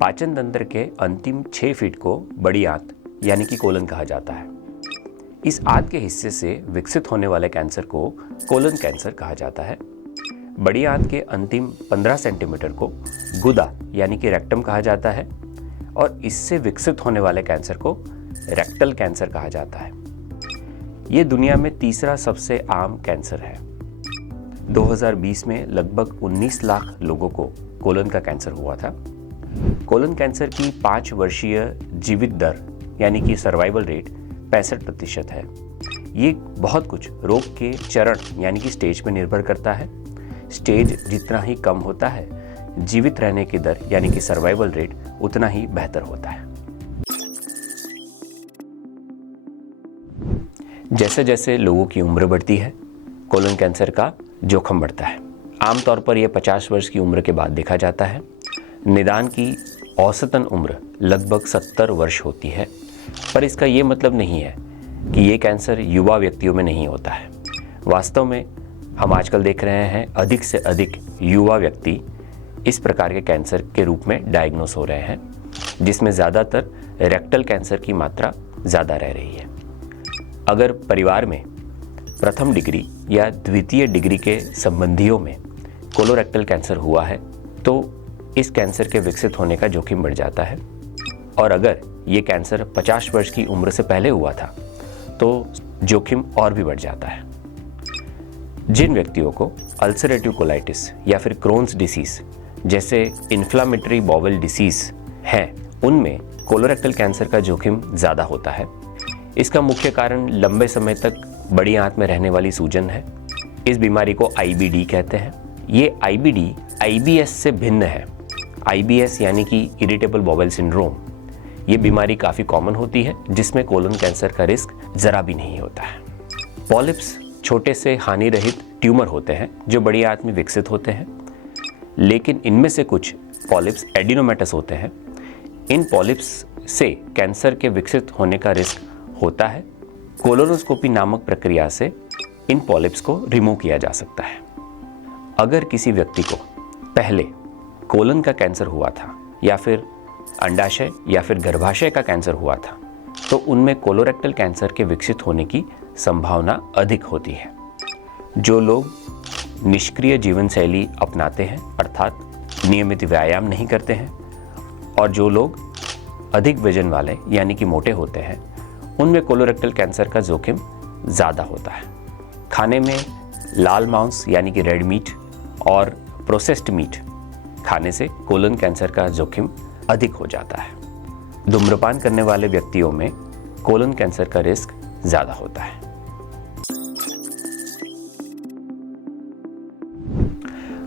पाचन तंत्र के अंतिम 6 फीट को बड़ी आंत यानी कि कोलन कहा जाता है। इस आंत के हिस्से से विकसित होने वाले कैंसर को कोलन कैंसर कहा जाता है। बड़ी आंत के अंतिम 15 सेंटीमीटर को गुदा यानी कि रेक्टम कहा जाता है और इससे विकसित होने वाले कैंसर को रेक्टल कैंसर कहा जाता है। ये दुनिया में तीसरा सबसे आम कैंसर है। 2020 में लगभग 19 लाख लोगों को कोलन का कैंसर हुआ था। कोलन कैंसर की 5 वर्षीय जीवित दर यानी कि सर्वाइवल रेट 65% है। ये बहुत कुछ रोग के चरण यानी कि स्टेज पर निर्भर करता है। स्टेज जितना ही कम होता है, जीवित रहने की दर यानी कि सर्वाइवल रेट उतना ही बेहतर होता है। जैसे जैसे लोगों की उम्र बढ़ती है, कोलन कैंसर का जोखिम बढ़ता है। आमतौर पर यह 50 वर्ष की उम्र के बाद देखा जाता है। निदान की औसतन उम्र लगभग 70 वर्ष होती है, पर इसका ये मतलब नहीं है कि ये कैंसर युवा व्यक्तियों में नहीं होता है। वास्तव में हम आजकल देख रहे हैं अधिक से अधिक युवा व्यक्ति इस प्रकार के कैंसर के रूप में डायग्नोस हो रहे हैं, जिसमें ज़्यादातर रेक्टल कैंसर की मात्रा ज़्यादा रह रही है। अगर परिवार में प्रथम डिग्री या द्वितीय डिग्री के संबंधियों में कोलोरेक्टल कैंसर हुआ है तो इस कैंसर के विकसित होने का जोखिम बढ़ जाता है। और अगर ये कैंसर 50 वर्ष की उम्र से पहले हुआ था तो जोखिम और भी बढ़ जाता है। जिन व्यक्तियों को अल्सरेटिव कोलाइटिस या फिर क्रोन्स डिसीज जैसे इन्फ्लामेटरी बाउल डिसीज है, उनमें कोलोरेक्टल कैंसर का जोखिम ज़्यादा होता है। इसका मुख्य कारण लंबे समय तक बड़ी आंत में रहने वाली सूजन है। इस बीमारी को IBD कहते हैं। ये IBD IBS से भिन्न है। IBS यानी कि इरिटेबल बाउल सिंड्रोम, ये बीमारी काफ़ी कॉमन होती है जिसमें कोलन कैंसर का रिस्क ज़रा भी नहीं होता है। पॉलिप्स छोटे से हानि रहित ट्यूमर होते हैं जो बड़ी आंत में विकसित होते हैं, लेकिन इनमें से कुछ पॉलिप्स एडिनोमेटस होते हैं। इन पॉलिप्स से कैंसर के विकसित होने का रिस्क होता है। कोलोनोस्कोपी नामक प्रक्रिया से इन पॉलिप्स को रिमूव किया जा सकता है। अगर किसी व्यक्ति को पहले कोलन का कैंसर हुआ था या फिर अंडाशय या फिर गर्भाशय का कैंसर हुआ था तो उनमें कोलोरेक्टल कैंसर के विकसित होने की संभावना अधिक होती है। जो लोग निष्क्रिय जीवन शैली अपनाते हैं अर्थात नियमित व्यायाम नहीं करते हैं और जो लोग अधिक वजन वाले यानी कि मोटे होते हैं, उनमें कोलोरेक्टल कैंसर का जोखिम ज़्यादा होता है। खाने में लाल मांस यानी कि रेड मीट और प्रोसेस्ड मीट खाने से कोलन कैंसर का जोखिम अधिक हो जाता है। धूम्रपान करने वाले व्यक्तियों में कोलन कैंसर का रिस्क ज़्यादा होता है।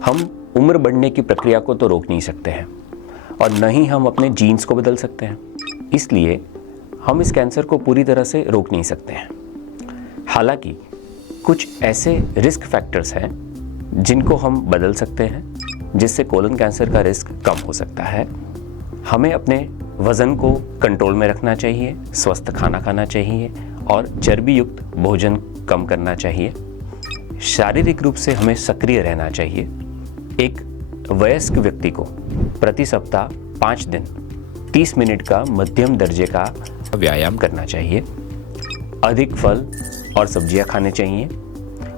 हम उम्र बढ़ने की प्रक्रिया को तो रोक नहीं सकते हैं और न ही हम अपने जीन्स को बदल सकते हैं, इसलिए हम इस कैंसर को पूरी तरह से रोक नहीं सकते हैं। हालांकि कुछ ऐसे रिस्क फैक्टर्स हैं जिनको हम बदल सकते हैं जिससे कोलन कैंसर का रिस्क कम हो सकता है। हमें अपने वज़न को कंट्रोल में रखना चाहिए, स्वस्थ खाना खाना चाहिए और चर्बी युक्त भोजन कम करना चाहिए। शारीरिक रूप से हमें सक्रिय रहना चाहिए। एक वयस्क व्यक्ति को प्रति सप्ताह 5 दिन 30 मिनट का मध्यम दर्जे का व्यायाम करना चाहिए। अधिक फल और सब्जियां खाने चाहिए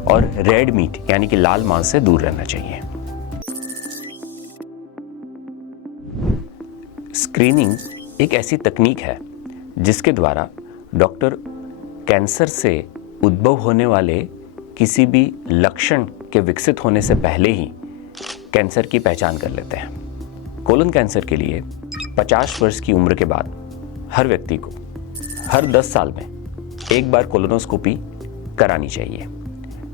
और रेड मीट यानी कि लाल मांस से दूर रहना चाहिए। स्क्रीनिंग एक ऐसी तकनीक है जिसके द्वारा डॉक्टर कैंसर से उद्भव होने वाले किसी भी लक्षण के विकसित होने से पहले ही कैंसर की पहचान कर लेते हैं। कोलन कैंसर के लिए 50 वर्ष की उम्र के बाद हर व्यक्ति को हर 10 साल में एक बार कोलोनोस्कोपी करानी चाहिए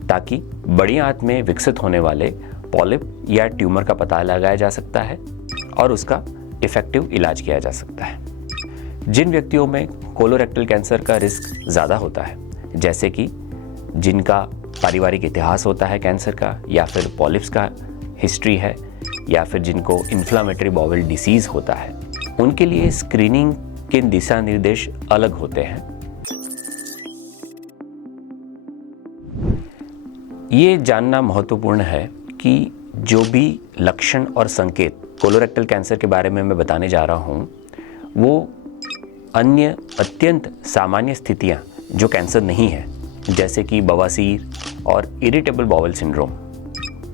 ताकि बड़ी आंत में विकसित होने वाले पॉलिप या ट्यूमर का पता लगाया जा सकता है और उसका इफेक्टिव इलाज किया जा सकता है। जिन व्यक्तियों में कोलोरेक्टल कैंसर का रिस्क ज़्यादा होता है, जैसे कि जिनका पारिवारिक इतिहास होता है कैंसर का या फिर पॉलिप्स का हिस्ट्री है या फिर जिनको इन्फ्लामेटरी बाउल डिसीज़ होता है, उनके लिए स्क्रीनिंग के दिशा निर्देश अलग होते हैं। ये जानना महत्वपूर्ण है कि जो भी लक्षण और संकेत कोलोरेक्टल कैंसर के बारे में मैं बताने जा रहा हूँ वो अन्य अत्यंत सामान्य स्थितियाँ जो कैंसर नहीं है, जैसे कि बवासीर और इरिटेबल बाउल सिंड्रोम,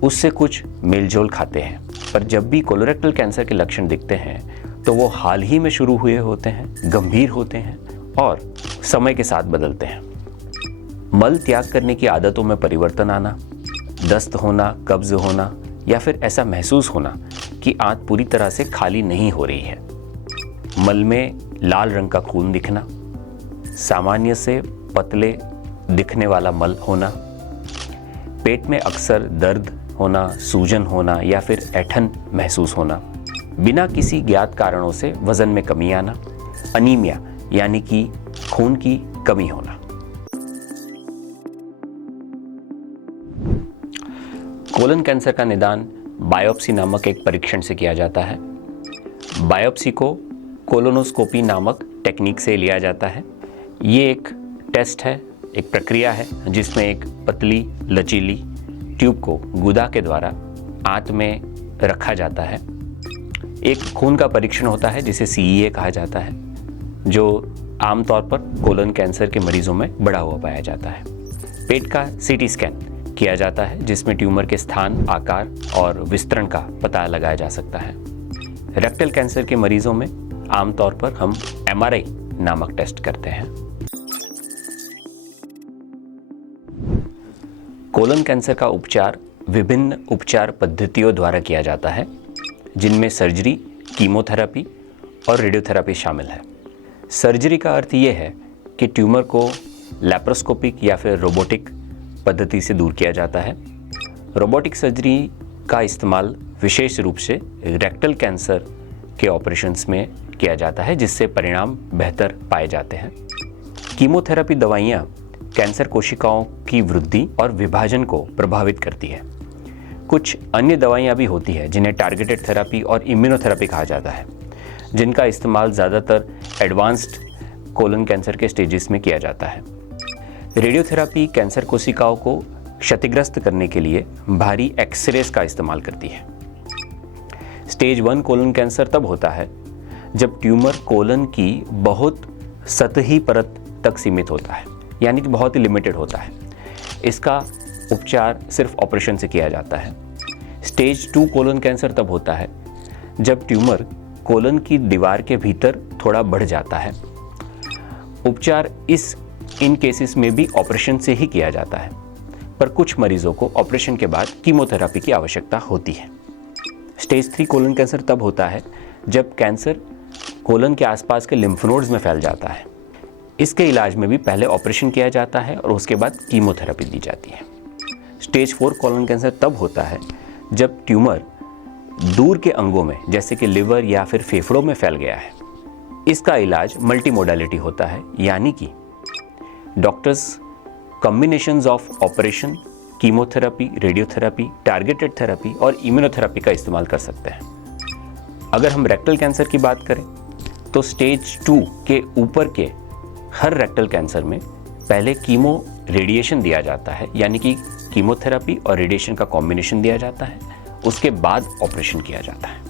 उससे कुछ मेलजोल खाते हैं। पर जब भी कोलोरेक्टल कैंसर के लक्षण दिखते हैं तो वो हाल ही में शुरू हुए होते हैं, गंभीर होते हैं और समय के साथ बदलते हैं। मल त्याग करने की आदतों में परिवर्तन आना, दस्त होना, कब्ज होना या फिर ऐसा महसूस होना कि आंत पूरी तरह से खाली नहीं हो रही है, मल में लाल रंग का खून दिखना, सामान्य से पतले दिखने वाला मल होना, पेट में अक्सर दर्द होना, सूजन होना या फिर ऐंठन महसूस होना, बिना किसी ज्ञात कारणों से वजन में कमी आना, अनीमिया यानी कि खून की कमी होना। कोलन कैंसर का निदान बायोप्सी नामक एक परीक्षण से किया जाता है। बायोप्सी को कोलोनोस्कोपी नामक टेक्निक से लिया जाता है। ये एक टेस्ट है, एक प्रक्रिया है जिसमें एक पतली लचीली ट्यूब को गुदा के द्वारा आंत में रखा जाता है। एक खून का परीक्षण होता है जिसे CEA कहा जाता है, जो आमतौर पर कोलन कैंसर के मरीजों में बढ़ा हुआ पाया जाता है। पेट का CT स्कैन किया जाता है जिसमें ट्यूमर के स्थान, आकार और विस्तरण का पता लगाया जा सकता है। रेक्टल कैंसर के मरीजों में आमतौर पर हम MRI नामक टेस्ट करते हैं। कोलन कैंसर का उपचार विभिन्न उपचार पद्धतियों द्वारा किया जाता है, जिनमें सर्जरी, कीमोथेरेपी और रेडियोथेरेपी शामिल है। सर्जरी का अर्थ ये है कि ट्यूमर को लैप्रोस्कोपिक या फिर रोबोटिक पद्धति से दूर किया जाता है। रोबोटिक सर्जरी का इस्तेमाल विशेष रूप से रेक्टल कैंसर के ऑपरेशंस में किया जाता है, जिससे परिणाम बेहतर पाए जाते हैं। कीमोथेरेपी दवाइयाँ कैंसर कोशिकाओं की वृद्धि और विभाजन को प्रभावित करती है। कुछ अन्य दवाइयाँ भी होती है जिन्हें टारगेटेड थेरेपी और इम्यूनोथेरेपी कहा जाता है, जिनका इस्तेमाल ज़्यादातर एडवांस्ड कोलन कैंसर के स्टेजेस में किया जाता है। रेडियोथेरेपी कैंसर कोशिकाओं को क्षतिग्रस्त करने के लिए भारी एक्सरेज का इस्तेमाल करती है। स्टेज 1 कोलन कैंसर तब होता है जब ट्यूमर कोलन की बहुत सतही परत तक सीमित होता है, यानी कि बहुत ही लिमिटेड होता है। इसका उपचार सिर्फ ऑपरेशन से किया जाता है। स्टेज 2 कोलन कैंसर तब होता है जब ट्यूमर कोलन की दीवार के भीतर थोड़ा बढ़ जाता है। उपचार इन केसेस में भी ऑपरेशन से ही किया जाता है, पर कुछ मरीजों को ऑपरेशन के बाद कीमोथेरेपी की आवश्यकता होती है। स्टेज 3 कोलन कैंसर तब होता है जब कैंसर कोलन के आसपास के लिम्फ नोड्स में फैल जाता है। इसके इलाज में भी पहले ऑपरेशन किया जाता है और उसके बाद कीमोथेरेपी दी जाती है। स्टेज 4 कोलन कैंसर तब होता है जब ट्यूमर दूर के अंगों में, जैसे कि लिवर या फिर फेफड़ों में फैल गया है। इसका इलाज मल्टी मोडालिटी होता है, यानी कि doctors combinations of operation, chemotherapy, radiotherapy, targeted therapy और इम्यूनोथेरेपी का इस्तेमाल कर सकते हैं। अगर हम रेक्टल कैंसर की बात करें तो स्टेज 2 के ऊपर के हर रेक्टल कैंसर में पहले कीमो रेडिएशन दिया जाता है, यानी कि कीमोथेरेपी और रेडिएशन का कॉम्बिनेशन दिया जाता है। उसके बाद ऑपरेशन किया जाता है।